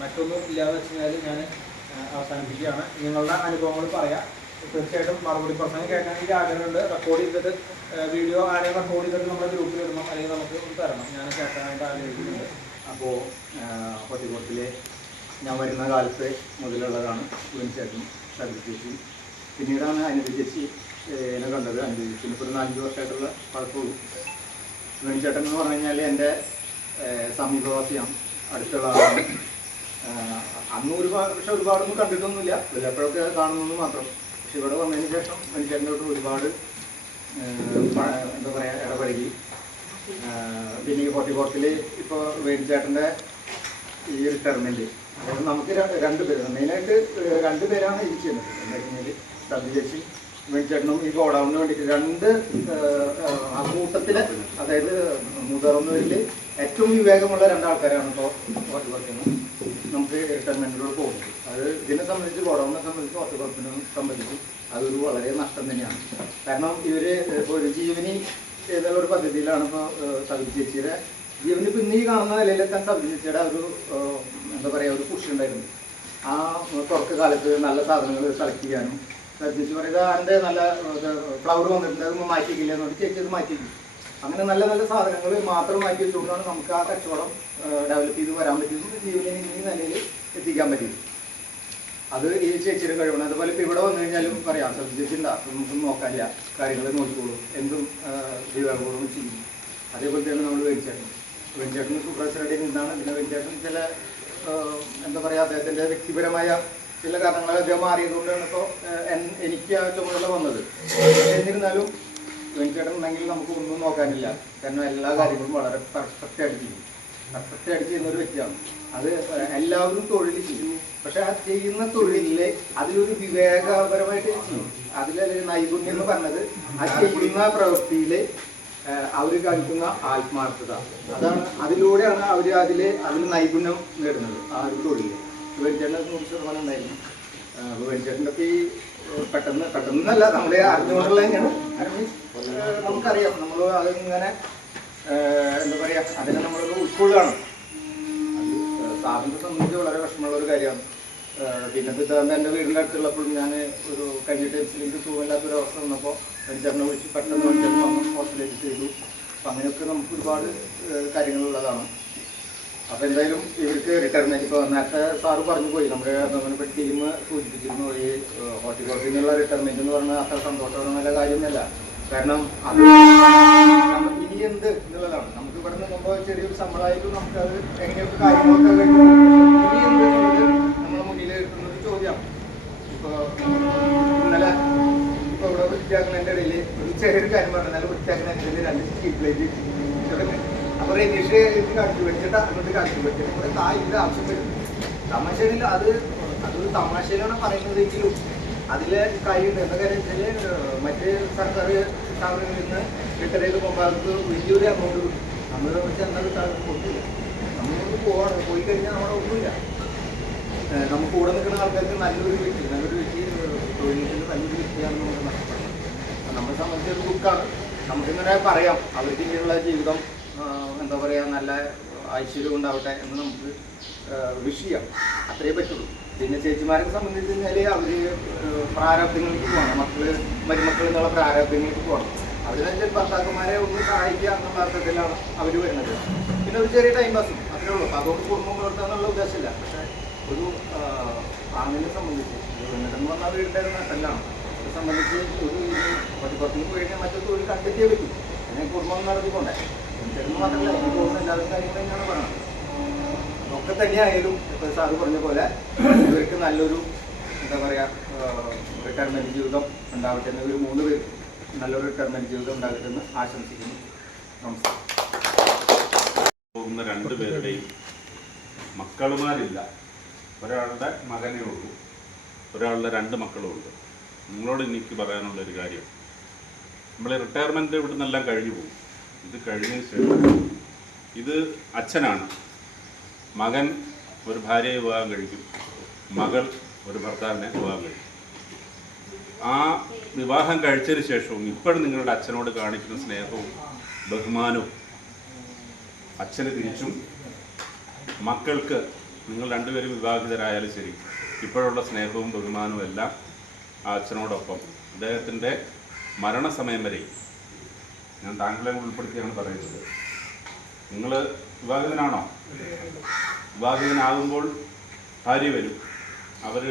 മറ്റൊന്നും ഇല്ലാതെ വെച്ച് കഴിഞ്ഞാൽ ഞാൻ അവസാനിപ്പിക്കുകയാണ്. നിങ്ങളുടെ അനുഭവങ്ങൾ പറയാം. തീർച്ചയായിട്ടും മറുപടി പ്രസംഗം കേൾക്കാൻ എനിക്ക് ആഗ്രഹമുണ്ട്. റെക്കോർഡ് ചെയ്തിട്ട് വീഡിയോ ആരെയും റെക്കോർഡ് ചെയ്തിട്ട് നമ്മുടെ ഗ്രൂപ്പിൽ ഇടണം, അല്ലെങ്കിൽ നമുക്ക് ഒന്ന് തരണം. ഞാൻ കേൾക്കാനായിട്ട് ആഗ്രഹിക്കുന്നുണ്ട്. അപ്പോൾ കൊട്ടിക്കോട്ടിലെ ഞാൻ വരുന്ന കാലത്ത് മുതലുള്ളതാണ് ചേട്ടൻ ചേച്ചി. പിന്നീടാണ് അനുജ ചേച്ചി എന്നെ കണ്ടത്. അനുജ ചേച്ചിന് ഇപ്പോൾ ഒരു 4 വർഷമായിട്ടുള്ള പഴക്കമുള്ളൂ. ചേട്ടൻ എന്ന് പറഞ്ഞു കഴിഞ്ഞാൽ എൻ്റെ സമീപവാസിയാണ്, അടുത്തുള്ള ആളാണ്. അന്ന് ഒരുപാടൊന്നും കണ്ടിട്ടൊന്നുമില്ല, വല്ലപ്പോഴൊക്കെ കാണുന്നത് മാത്രം. പക്ഷെ ഇവിടെ വന്നതിന് ശേഷം ചേട്ടനോട്ട് ഒരുപാട് എന്താ പറയുക ഇടപഴകി. പിന്നെ ഈ കൊട്ടിക്കോട്ടിൽ ഇപ്പോൾ ചേട്ടൻ്റെ ഈ റിട്ടയർമെൻറ്റ്, അതായത് നമുക്ക് 2 പേര്, മെയിനായിട്ട് 2 പേരാണ് ഇരിക്കുന്നത്. എന്താ കഴിഞ്ഞാൽ സബ്ജേഷൻ ചേട്ടനും ഈ ഗോഡൗണിന് വേണ്ടിയിട്ട് 2 ആ കൂട്ടത്തിൽ, അതായത് മുതിർന്നവരിൽ ഏറ്റവും വിവേകമുള്ള 2 ആൾക്കാരാണ് ഇപ്പോൾ കൊട്ടിക്കോട്ടിൽ നമുക്ക് റിട്ടയർമെൻറ്റിലൂടെ പോകുന്നത്. അത് ഇതിനെ സംബന്ധിച്ച്, ഗോഡൗണിനെ സംബന്ധിച്ച്, കൊട്ടിക്കോട്ടിനെ സംബന്ധിച്ച് അതൊരു വളരെ നഷ്ടം തന്നെയാണ്. കാരണം ഇവർ ഇപ്പോൾ ഒരു ജീവനി ഏതൊരു പദ്ധതിയിലാണ് ഇപ്പോൾ സബിത ചേച്ചിയുടെ ജീവനി. ഇപ്പോൾ ഇന്ന് ഈ കാണുന്ന നിലയിലെത്താൻ സബിത ചേച്ചിയുടെ ഒരു എന്താ പറയുക ഒരു പുഷ് ഉണ്ടായിരുന്നു. ആ തുടക്കകാലത്ത് നല്ല സാധനങ്ങൾ സെലക്ട് ചെയ്യാനും ചേച്ചി പറയുക അതിൻ്റെ നല്ല ഫ്ലവർ വന്നിട്ടുണ്ട്, അതൊന്നും മാറ്റിക്കില്ല എന്നുകൊണ്ട് ചേച്ചി അത് മാറ്റിക്കും. അങ്ങനെ നല്ല നല്ല സാധനങ്ങൾ മാത്രം മാറ്റി വെച്ചുകൊണ്ടാണ് നമുക്ക് ആ കച്ചവടം ഡെവലപ്പ് ചെയ്ത് വരാൻ പറ്റിയതും ജീവനെ ഈ നിലയിൽ എത്തിക്കാൻ പറ്റിയത്. അത് ഈ ചേച്ചിയുടെ കഴിവാണ്. അതുപോലെ ഇപ്പോൾ ഇവിടെ വന്നു കഴിഞ്ഞാലും പറയാം സബിത ചേച്ചി ഉണ്ടാ, നമുക്ക് നോക്കാനില്ല, കാര്യങ്ങൾ നോക്കിക്കോളും, എന്തും വിവേകപൂർവ്വം ചെയ്യും. അതേപോലെ തന്നെ നമ്മൾ വെഞ്ചേട്ടൻ സൂപ്പർവൈസറായിട്ട് നിന്നാണ്. പിന്നെ വെഞ്ചേട്ടൻ ചില എന്താ പറയുക അദ്ദേഹത്തിൻ്റെ വ്യക്തിപരമായ ചില കാരണങ്ങൾ അദ്ദേഹം മാറിയതുകൊണ്ടാണ് ഇപ്പോൾ എനിക്ക് ആ ചുമതല വന്നത്. എന്നിരുന്നാലും വെഞ്ചേട്ടൻ ഉണ്ടെങ്കിൽ നമുക്ക് ഒന്നും നോക്കാനില്ല. കാരണം എല്ലാ കാര്യങ്ങളും വളരെ പെർഫെക്റ്റായിട്ട് ചെയ്യും. പെർഫെക്റ്റായിട്ട് ചെയ്യുന്ന ഒരു വ്യക്തിയാണ്. അത് എല്ലാവരും തൊഴിൽ ചെയ്യും, പക്ഷെ ആ ചെയ്യുന്ന തൊഴിലിൽ അതിലൊരു വിവേകപരമായിട്ട് ചെയ്യും. അതിലൊരു നൈപുണ്യം എന്ന് പറഞ്ഞത് ആ ചെയ്യുന്ന പ്രവൃത്തിയിൽ അവർ കാണിക്കുന്ന ആത്മാർത്ഥത, അതാണ്. അതിലൂടെയാണ് അവർ അതിൽ നൈപുണ്യം നേടുന്നത് ആ ഒരു തൊഴിൽ. വെഞ്ചേട്ടൻ 100% ഉണ്ടായിരുന്നു. വെഞ്ചേട്ടൻ്റെ ഒക്കെ ഈ പെട്ടെന്നല്ല നമ്മളെ അറിഞ്ഞുകൊണ്ടുള്ള തന്നെയാണ്. നമുക്കറിയാം, നമ്മൾ അതിങ്ങനെ എന്താ പറയുക, അതിനെ നമ്മളൊരു ഉൾക്കൊള്ളുകയാണ്. അത് സാറിനെ സംബന്ധിച്ച് വളരെ വിഷമമുള്ള ഒരു കാര്യമാണ്. പിന്നെ പിതാവിൻ്റെ എൻ്റെ വീടിൻ്റെ അടുത്തുള്ളപ്പോഴും ഞാൻ ഒരു കഴിഞ്ഞ ടൈംസിൽ എനിക്ക് സുഖമില്ലാത്തൊരു അവസ്ഥ വന്നപ്പോൾ വെഞ്ചേട്ടനെ വിളിച്ച് പെട്ടെന്ന് വെഞ്ചേട്ടൻ വന്ന് ഹോസ്പിറ്റലൈസ് ചെയ്തു. അപ്പം അങ്ങനെയൊക്കെ നമുക്ക് ഒരുപാട് കാര്യങ്ങളുള്ളതാണ്. അപ്പോൾ എന്തായാലും ഇവർക്ക് റിട്ടയർമെൻറ്റ് ഇപ്പോൾ നേരത്തെ സാറ് പറഞ്ഞു പോയി, നമ്മുടെ ബഹുമാനപ്പെട്ട ടീം സൂചിപ്പിച്ചിരുന്നു. ഈ ഹോർട്ടിക്കോർട്ടിൽ നിന്നുള്ള റിട്ടയർമെൻറ്റ് എന്ന് പറഞ്ഞാൽ അത്ര സന്തോഷകരമായ കാര്യമൊന്നുമല്ല. കാരണം അത് ഇനി എന്ത് എന്നുള്ളതാണ്. നമുക്ക് ഇവിടെ നിന്നുമ്പോൾ ചെറിയൊരു ശമ്പളമായിട്ടും നമുക്കത് എങ്ങനെയൊക്കെ കാര്യങ്ങളൊക്കെ കഴിഞ്ഞു. ഇനി എന്ത് എന്നുള്ളത് നമ്മുടെ മുന്നിൽ എത്തുന്നൊരു ചോദ്യമാണ്. ഇപ്പോൾ ഇന്നലെ ഇപ്പോൾ ഇവിടെ വൃത്തിയാക്കുന്നതിൻ്റെ ഇടയിൽ ഒരു ചെറിയൊരു കാര്യം പറഞ്ഞു. ഇന്നലെ വൃത്തിയാക്കുന്നതിൻ്റെ ഇടയിൽ 2 സ്ട്രീറ്റ് ലൈറ്റ് അപ്പോൾ രതീഷ് ഇത് കാണിച്ചു വെച്ചിട്ട് അങ്ങോട്ട് കാണിച്ചു വെച്ചിട്ട് ഇവിടെ ഇതിൻ്റെ ആവശ്യം വരും. തമാശയിൽ അതൊരു തമാശയിലാണ് പറയുന്നത് എങ്കിലും അതിൽ കാര്യമുണ്ട്. എന്താ കാര്യം വെച്ചാൽ മറ്റ് സർക്കാർ സ്ഥാപനങ്ങളിൽ നിന്ന് റിട്ടയർ ചെയ്ത് പോകുമ്പോൾ അവർക്ക് വലിയൊരു എമൗണ്ട് കിട്ടും. നമ്മൾ വെച്ച് എന്താ കിട്ടാൻ കൊടുക്കില്ല. നമ്മളൊന്ന് പോയി കഴിഞ്ഞാൽ നമ്മുടെ ഒന്നുമില്ല. നമുക്ക് കൂടെ നിൽക്കുന്ന ആൾക്കാർക്ക് നല്ലൊരു വ്യക്തി തൊഴിലിൽ നല്ലൊരു വ്യക്തിയാണ് നമുക്ക് നഷ്ടപ്പെടുന്നത്. നമ്മളെ സംബന്ധിച്ചൊരു ദുഃഖമാണ്. നമുക്കിങ്ങനെ പറയാം അവർക്ക് ഇങ്ങനെയുള്ള ജീവിതം എന്താ പറയുക നല്ല ഐശ്വര്യം ഉണ്ടാവട്ടെ എന്ന് നമുക്ക് വിഷ് ചെയ്യാം. അത്രയേ പറ്റുള്ളൂ. പിന്നെ ചേച്ചിമാരെ സംബന്ധിച്ച് കഴിഞ്ഞാൽ അവർ പ്രാരാബ്ദങ്ങൾക്ക് പോകണം. മരുമക്കൾ എന്നുള്ള പ്രാരാബ്ദങ്ങൾക്ക് പോകണം. അവരെന്ന് ഭർത്താക്കന്മാരെ ഒന്ന് സഹായിക്കുക എന്നുള്ള അർത്ഥത്തിലാണ് അവർ വരുന്നത്. പിന്നെ ഒരു ചെറിയ ടൈം പാസും അത്രേ ഉള്ളൂ. അതുകൊണ്ട് കുടുംബം പുലർത്തുക എന്നുള്ള ഉദ്ദേശമില്ല. പക്ഷേ ഒരു ആണിനെ സംബന്ധിച്ച് എന്ന് പറഞ്ഞാൽ വീടിൻ്റെ ഒരു നട്ടലാണ്. അവരെ സംബന്ധിച്ച് ഒരു പട്ടിപ്പുറത്തിന് പോയി കഴിഞ്ഞാൽ മറ്റൊരു തൊഴിൽ കണ്ടെത്തിയേ പറ്റും. അങ്ങനെ കുടുംബം നടത്തിക്കൊണ്ടേ ചെറുപ്പം മാത്രമല്ല എനിക്ക് പോകുന്ന എല്ലാവരും കാര്യങ്ങളും തന്നെയാണ് പറയുന്നത്. ഒക്കെ തന്നെയായാലും ഇപ്പോൾ സാറ് പറഞ്ഞ പോലെ ഇവർക്ക് നല്ലൊരു എന്താ പറയുക റിട്ടയർമെൻറ്റ് ജീവിതം ഉണ്ടാവട്ടെ എന്ന് ഒരു 3 പേർക്ക് നല്ലൊരു റിട്ടയർമെൻറ്റ് ജീവിതം ഉണ്ടാകട്ടെ എന്ന് ആശംസിക്കുന്നു. നമസ്കാരം. പോകുന്ന 2 പേരുടെയും മക്കളുമാരില്ല. ഒരാളുടെ മകനേ ഉള്ളൂ, ഒരാളുടെ 2 മക്കളും ഉണ്ട്. നിങ്ങളോട് എനിക്ക് പറയാനുള്ളൊരു കാര്യം, നമ്മൾ റിട്ടയർമെൻറ്റ് ഇവിടെ നിന്നെല്ലാം കഴിഞ്ഞു പോകും. ഇത് കഴിഞ്ഞതിന് ശേഷം ഇത് അച്ഛനാണ്. മകൻ ഒരു ഭാര്യയെ വിവാഹം കഴിക്കും, മകൾ ഒരു ഭർത്താവിനെ വിവാഹം കഴിക്കും. ആ വിവാഹം കഴിച്ചതിന് ശേഷവും ഇപ്പോഴും നിങ്ങളുടെ അച്ഛനോട് കാണിക്കുന്ന സ്നേഹവും ബഹുമാനവും അച്ഛന് തിരിച്ചും മക്കൾക്ക്, നിങ്ങൾ 2 പേരും വിവാഹിതരായാലും ശരി, ഇപ്പോഴുള്ള സ്നേഹവും ബഹുമാനവും എല്ലാം ആ അച്ഛനോടൊപ്പം അദ്ദേഹത്തിൻ്റെ മരണസമയം വരെ ഞാൻ താങ്കളെ ഉൾപ്പെടുത്തിയാണ് പറയുന്നത്. നിങ്ങൾ വിവാഹിതനാണോ? വിവാഹിതനാകുമ്പോൾ ഭാര്യ വരും. അവർ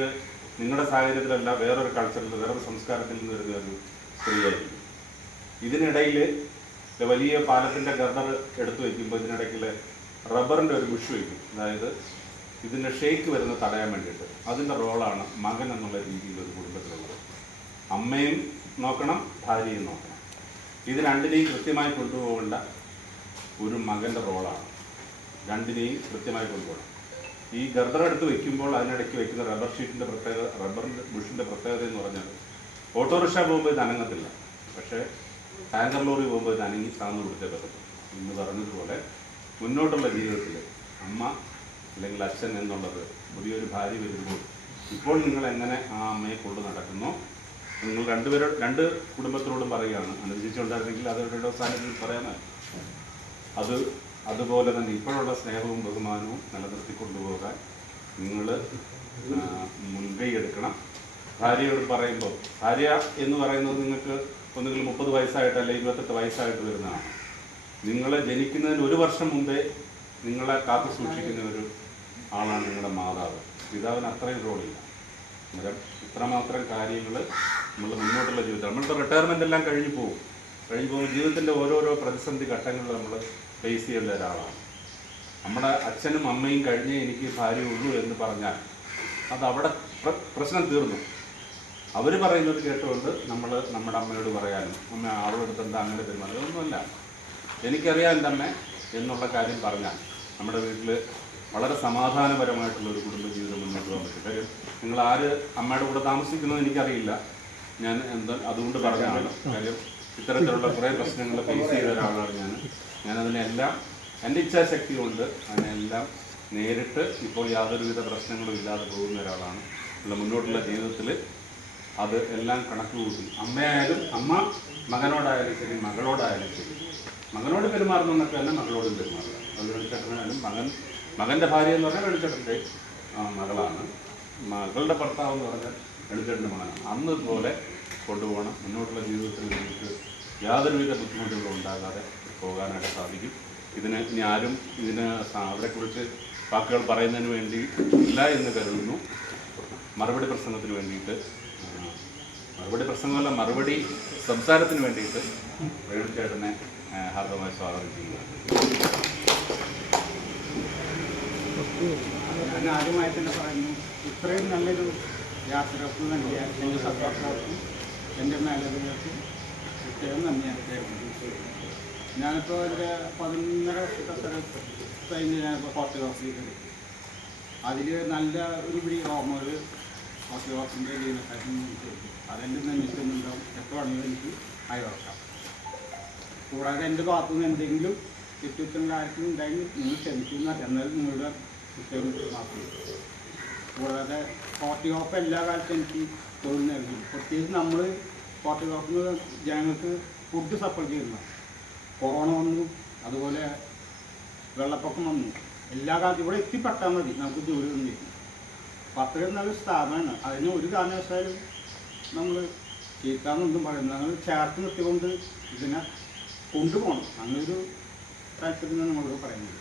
നിങ്ങളുടെ സാഹചര്യത്തിലല്ല, വേറൊരു കൾച്ചറിൽ, വേറൊരു സംസ്കാരത്തിൽ നിന്ന് വരുന്ന ഒരു സ്ത്രീയായിരിക്കും. ഇതിനിടയിൽ വലിയ പാലത്തിൻ്റെ ഗർഡർ എടുത്തു വയ്ക്കുമ്പോൾ ഇതിനിടയ്ക്ക് റബ്ബറിൻ്റെ ഒരു ബുഷ് വയ്ക്കും. അതായത് ഇതിൻ്റെ ഷേക്ക് വരുന്ന തടയാൻ വേണ്ടിയിട്ട്. അതിൻ്റെ റോളാണ് മകൻ എന്നുള്ള രീതിയിൽ ഒരു കുടുംബത്തിലുള്ളത്. അമ്മയും നോക്കണം, ഭാര്യയും നോക്കണം. ഇത് രണ്ടിനെയും കൃത്യമായി കൊണ്ടുപോകേണ്ട ഒരു മകൻ്റെ റോളാണ്. രണ്ടിനെയും കൃത്യമായി കൊണ്ടുപോകണം. ഈ ഗർഡർ എടുത്ത് വയ്ക്കുമ്പോൾ അതിനിടയ്ക്ക് വയ്ക്കുന്ന റബ്ബർ ഷീറ്റിൻ്റെ പ്രത്യേകത, റബ്ബറിൻ്റെ ബുഷിൻ്റെ പ്രത്യേകത എന്ന് പറഞ്ഞാൽ ഓട്ടോറിക്ഷ പോകുമ്പോൾ ഇത് അനങ്ങത്തില്ല, പക്ഷേ ടാങ്കർ ലോറി പോകുമ്പോൾ ഇത് അനങ്ങി സാധനം കൊടുത്തേ പറ്റത്തുള്ളൂ. ഇന്ന് പറഞ്ഞതുപോലെ മുന്നോട്ടുള്ള ജീവിതത്തിൽ അമ്മ അല്ലെങ്കിൽ അച്ഛൻ എന്നുള്ളത് പുതിയൊരു ഭാര്യ വരുമ്പോൾ ഇപ്പോൾ നിങ്ങൾ എങ്ങനെ ആ അമ്മയെ കൊണ്ട് നടക്കുന്നോ, നിങ്ങൾ രണ്ട് കുടുംബത്തിനോടും പറയുകയാണ്. അനുസരിച്ചുണ്ടായിരുന്നെങ്കിൽ അവരുടെ സാന്നിധ്യത്തിൽ പറയാനാണ്. അതുപോലെ തന്നെ ഇപ്പോഴുള്ള സ്നേഹവും ബഹുമാനവും നിലനിർത്തിക്കൊണ്ടുപോകാൻ നിങ്ങൾ മുൻകൈ എടുക്കണം. ഭാര്യയോട് പറയുമ്പോൾ, ഭാര്യ എന്ന് പറയുന്നത് നിങ്ങൾക്ക് ഒന്നുകിൽ 30 വയസ്സായിട്ട് അല്ലെങ്കിൽ 28 വയസ്സായിട്ട് വരുന്നതാണ്. നിങ്ങൾ ജനിക്കുന്നതിന് 1 വർഷം മുമ്പേ നിങ്ങളെ കാത്തു സൂക്ഷിക്കുന്ന ഒരു ആളാണ് നിങ്ങളുടെ മാതാവ്. പിതാവിന് അത്രയും റോളില്ല. അന്നേരം ഇത്രമാത്രം കാര്യങ്ങൾ നമ്മൾ മുന്നോട്ടുള്ള ജീവിതം, നമ്മളുടെ റിട്ടയർമെൻ്റ് എല്ലാം കഴിഞ്ഞു പോകും. ജീവിതത്തിൻ്റെ ഓരോരോ പ്രതിസന്ധി ഘട്ടങ്ങളിൽ നമ്മൾ ഫേസ് ചെയ്യേണ്ട ഒരാളാണ്. നമ്മുടെ അച്ഛനും അമ്മയും കഴിഞ്ഞേ എനിക്ക് ഭാര്യ ഉള്ളൂ എന്ന് പറഞ്ഞാൽ അതവിടെ പ്രശ്നം തീർന്നു. അവർ പറയുന്നത് കേട്ടുകൊണ്ട് നമ്മൾ നമ്മുടെ അമ്മയോട് പറയാനും, അമ്മ അവളെടുത്ത് എന്താ അങ്ങനെ പെരുമാറുക, ഒന്നുമല്ല, എനിക്കറിയാം എൻ്റെ അമ്മ എന്നുള്ള കാര്യം പറഞ്ഞാൽ നമ്മുടെ വീട്ടിൽ വളരെ സമാധാനപരമായിട്ടുള്ളൊരു കുടുംബജീവിതം മുന്നോട്ട് പോകാൻ പറ്റും. കാര്യം നിങ്ങൾ ആര് അമ്മയുടെ കൂടെ താമസിക്കുന്നത് എനിക്കറിയില്ല, ഞാൻ അതുകൊണ്ട് പറഞ്ഞതാണ്. കാര്യം ഇത്തരത്തിലുള്ള കുറേ പ്രശ്നങ്ങൾ ഫേസ് ചെയ്ത ഒരാളാണ് ഞാനതിനെല്ലാം എൻ്റെ ഇച്ഛാശക്തി കൊണ്ട് അതിനെല്ലാം നേരിട്ട് ഇപ്പോൾ യാതൊരുവിധ പ്രശ്നങ്ങളും ഇല്ലാതെ പോകുന്ന ഒരാളാണ്. മുന്നോട്ടുള്ള ജീവിതത്തിൽ അത് എല്ലാം കണക്ക് കൂട്ടി അമ്മയായാലും, അമ്മ മകനോടായാലും ശരി, മകളോടായാലും ശരി, മകനോട് പെരുമാറുന്നതൊക്കെ തന്നെ മകളോടും പെരുമാറുക. അത് വെളിച്ചേട്ടനായാലും മകൻ്റെ ഭാര്യ എന്ന് പറഞ്ഞാൽ വെളിച്ചേട്ടൻ്റെ മകളാണ്, മകളുടെ ഭർത്താവ് എന്ന് പറഞ്ഞാൽ വെളിച്ചേട്ടൻ്റെ മകനാണ്. അന്ന് ഇതുപോലെ കൊണ്ടുപോകണം. മുന്നോട്ടുള്ള ജീവിതത്തിൽ നിങ്ങൾക്ക് യാതൊരുവിധ ബുദ്ധിമുട്ടുകളും ഉണ്ടാകാതെ പോകാനായിട്ട് സാധിക്കും. ഇനി ആരും അവരെക്കുറിച്ച് വാക്കുകൾ പറയുന്നതിന് വേണ്ടി ഇല്ല എന്ന് കരുതുന്നു. മറുപടി പ്രസംഗത്തിന് വേണ്ടിയിട്ട്, മറുപടി സംസാരത്തിന് വേണ്ടിയിട്ട് വേണുചേട്ടനെ ഹാർദമായി സ്വാഗതം ചെയ്യുക. ഞാൻ ആദ്യമായി തന്നെ പറയുന്നു, ഇത്രയും നല്ലൊരു യാത്രക്ക് നൽകിയ എൻ്റെ സഹപ്രവർത്തകർക്കും എൻ്റെ മേലധികാരികൾക്കും പ്രത്യേകം നന്ദി അറിയിക്കുന്നു. ഞാനിപ്പോൾ എൻ്റെ 11.5 വർഷത്തെ സ്ഥലത്ത് കഴിഞ്ഞ് ഞാനിപ്പോൾ ഹോട്ടൽ ഓഫീസിൽ കയറി. അതിൽ നല്ല ഒരു പിടി ഹോമർ ഹോട്ടൽ ഓഫീസിൻ്റെ ജീവനക്കാരും അതെൻ്റെ നിന്നിട്ടുണ്ടാവും. എപ്പോൾ വേണമെങ്കിലും എനിക്ക് അയവർക്കാം. കൂടാതെ എൻ്റെ ഭാഗത്തുനിന്ന് എന്തെങ്കിലും തെറ്റുത്തങ്ങൾ ആർക്കും ഉണ്ടെങ്കിൽ നിങ്ങൾ ക്ഷമിക്കുന്ന എന്നാൽ നിങ്ങളുടെ കുറ്റം മാത്രം. കൂടാതെ ഹോട്ടൽ ഓഫ് എല്ലാ കാലത്തും എനിക്ക് തൊഴിൽ നൽകി. പ്രത്യേകിച്ച് നമ്മൾ ഹോട്ടൽ ഓഫിൽ ജനങ്ങൾക്ക് ഫുഡ് സപ്ലൈ ചെയ്യുന്നു. കൊറോണ വന്നു, അതുപോലെ വെള്ളപ്പൊക്കം വന്നു, എല്ലാ കാലത്തും ഇവിടെ എത്തിപ്പെട്ടാൽ മതി, നമുക്ക് ജോലി തന്നിരിക്കും. അപ്പം അത്രയും നല്ലൊരു സ്ഥാപനമാണ്. അതിന് ഒരു കാരണവശാലും നമ്മൾ ചെയ്യിക്കാമെന്നൊന്നും പറയുന്നത്, ഞങ്ങൾ ചേർത്ത് നിർത്തിക്കൊണ്ട് ഇതിനെ കൊണ്ടുപോകണം. അങ്ങനൊരു താല്പര്യം നമ്മളോട് പറയുന്നത്.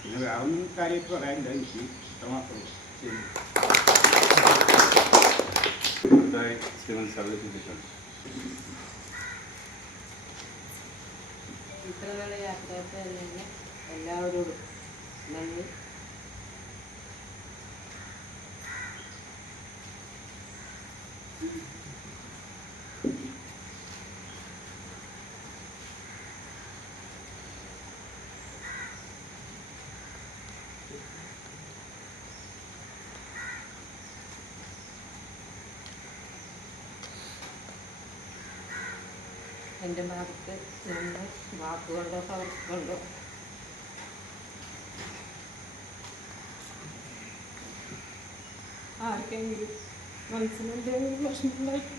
പിന്നെ വേറെ ഒന്നും കാര്യമായിട്ട് പറയാനില്ല, എനിക്ക് ഇത്രമാത്രമേ. ശരി. ഇത്ര നല്ല യാത്രയായിട്ട് എല്ലാവരോടും നന്ദി. എൻ്റെ ഭാഗത്ത് നിന്ന് വാക്കുകൊണ്ടോ പ്രവർത്തിക്കൊണ്ടോ ആർക്കെങ്കിലും മനസ്സിലെന്തെങ്കിലും പ്രശ്നമുണ്ടായിട്ട്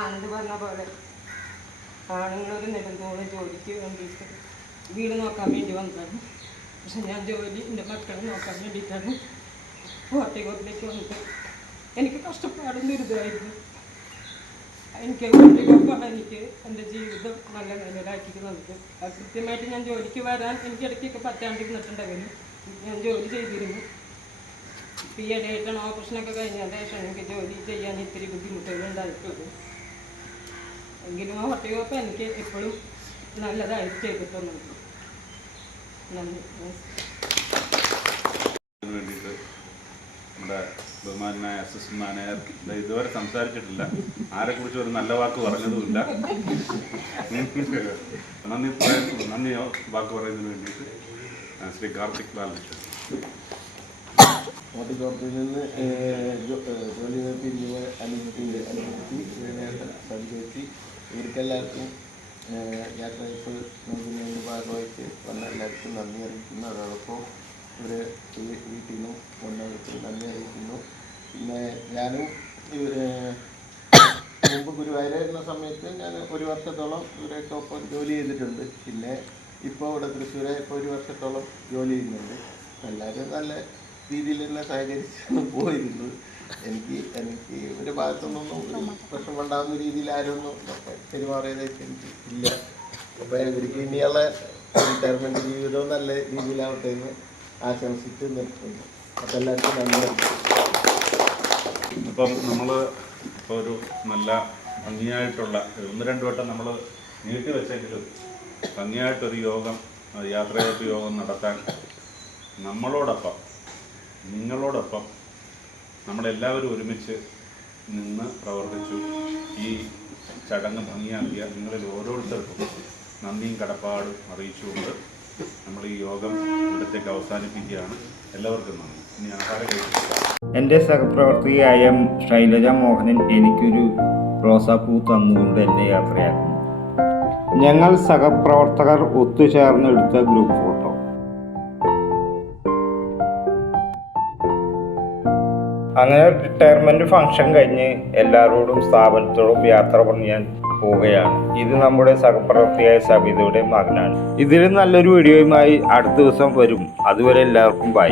ആനന്ദ് പറഞ്ഞ പോലെ ആണുങ്ങളൊരു നെടുന്തോളം ജോലിക്ക് വേണ്ടിയിട്ട് വീട് നോക്കാൻ വേണ്ടി വന്നതാണ്. പക്ഷെ ഞാൻ ജോലി എൻ്റെ മക്കളെ നോക്കാൻ വേണ്ടിയിട്ടാണ് ഹോർട്ടികോർട്ടിലേക്ക് വന്നത്. എനിക്ക് കഷ്ടപ്പാടും ദുരിതമായിരുന്നു. എനിക്ക് ഹോർട്ടികോർപ്പാണ് എനിക്ക് എൻ്റെ ജീവിതം നല്ല നിലയിലാക്കി തന്നത്. കൃത്യമായിട്ട് ഞാൻ ജോലിക്ക് വരാൻ എനിക്ക് ഇടയ്ക്കൊക്കെ പറ്റാണ്ടിരുന്നിട്ടുണ്ടെങ്കിലും ഞാൻ ജോലി ചെയ്തിരുന്നു. ഇപ്പോൾ ഈ ഇടയായിട്ടാണ് ഓപ്പറേഷനൊക്കെ കഴിഞ്ഞതിന് ശേഷം എനിക്ക് ജോലി ചെയ്യാൻ ഇത്തിരി ബുദ്ധിമുട്ടുകൾ ഉണ്ടായിട്ടുള്ളത്. എങ്കിലും ആ ഹോർട്ടികോർപ്പ് എനിക്ക് എപ്പോഴും നല്ലതായിട്ട് ചെയ്തിട്ടുണ്ട്. നന്ദി. വേണ്ടിയിട്ട് നമ്മുടെ ബഹുമാനായ അസിസ്റ്റന്റ് മാനേജർ ഇതുവരെ സംസാരിച്ചിട്ടില്ല, ആരെക്കുറിച്ച് ഒരു നല്ല വാക്ക് പറഞ്ഞതുമില്ല. നന്ദി വാക്ക് പറയുന്നതിന് വേണ്ടിയിട്ട് ശ്രീ കാർത്തിക് ബാലകൃഷ്ണൻ. ഹോർട്ടികോർപ്പിൽ നിന്ന് ജോലി പിരിഞ്ഞ് അനുമതി സഞ്ചരിച്ച് ഇവർക്കെല്ലാവർക്കും യാത്രയപ്പ് നൽകുന്നതിൻ്റെ ഭാഗമായിട്ട് വന്ന എല്ലാവർക്കും നന്ദി അറിയിക്കുന്നു. അതോടൊപ്പം ഇവരെ വീട്ടിൽ നിന്നും വന്നവർക്ക് നന്ദി അറിയിക്കുന്നു. പിന്നെ ഞാനും മുമ്പ് ഗുരുവായൂരായിരുന്ന സമയത്ത് ഞാൻ 1 വർഷത്തോളം ഇവരെയൊക്കെ ഒപ്പം ജോലി ചെയ്തിട്ടുണ്ട്. പിന്നെ ഇപ്പോൾ ഇവിടെ തൃശ്ശൂരെ ഇപ്പോൾ 1 വർഷത്തോളം ജോലി ചെയ്യുന്നുണ്ട്. എല്ലാവരും നല്ല രീതിയിൽ തന്നെ സഹകരിച്ചാണ് പോയിരുന്നത്. എനിക്ക് ഒരു ഭാഗത്തുനിന്നൊന്നും ഒരു പ്രശ്നമുണ്ടാകുന്ന രീതിയിൽ ആരൊന്നും പെരുമാറിയതായിട്ട് എനിക്ക് ഇല്ല. അപ്പോൾ ഇവർക്ക് ഇനിയുള്ള റിട്ടയർമെൻറ്റ് ജീവിതവും നല്ല രീതിയിലാവട്ടെ എന്ന് ആശംസിച്ച് നിർത്തുന്നു. അപ്പോൾ എല്ലാവർക്കും നന്ദി. അപ്പം നമ്മൾ ഇപ്പോൾ ഒരു നല്ല ഭംഗിയായിട്ടുള്ള 1-2 വട്ടം നമ്മൾ നീട്ടിവെച്ചെങ്കിലും ഭംഗിയായിട്ടൊരു യോഗം, യാത്രയപ്പ് യോഗം നടത്താൻ നമ്മളോടൊപ്പം, നിങ്ങളോടൊപ്പം നമ്മളെല്ലാവരും ഒരുമിച്ച് നിന്ന് പ്രവർത്തിച്ചു. ഈ ചടങ്ങ് ഭംഗിയാക്കിയ നിങ്ങളിൽ ഓരോരുത്തർക്കും നന്ദിയും കടപ്പാടും അറിയിച്ചുകൊണ്ട് നമ്മൾ ഈ യോഗം ഇവിടത്തേക്ക് അവസാനിപ്പിക്കുകയാണ്. എല്ലാവർക്കും നന്ദി. ഇനി ആഹാരം കഴിച്ചിട്ടില്ല. എൻ്റെ സഹപ്രവർത്തകയായ ശൈലജ മോഹനൻ എനിക്കൊരു റോസാപ്പൂ തന്നുകൊണ്ട് എന്നെ യാത്രയാക്കുന്നു. ഞങ്ങൾ സഹപ്രവർത്തകർ ഒത്തുചേർന്നെടുത്ത ഗ്രൂപ്പ് ഫോട്ടോ. അങ്ങനെ റിട്ടയർമെൻറ്റ് ഫംഗ്ഷൻ കഴിഞ്ഞ് എല്ലാവരോടും സ്ഥാപനത്തോടും യാത്ര പറഞ്ഞ് ഞാൻ പോവുകയാണ്. ഇത് നമ്മുടെ സഹപ്രവർത്തകയായ സബിതയുടെ മകനാണ്. ഇതിലും നല്ലൊരു വീഡിയോയുമായി അടുത്ത ദിവസം വരും. അതുവരെ എല്ലാവർക്കും ബൈ.